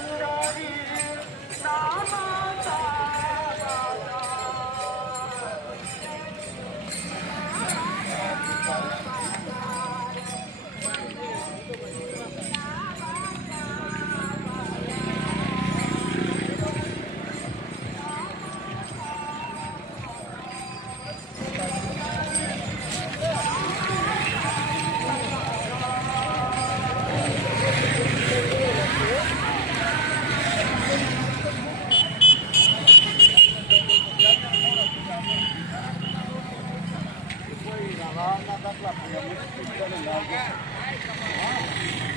senhores. Thank you.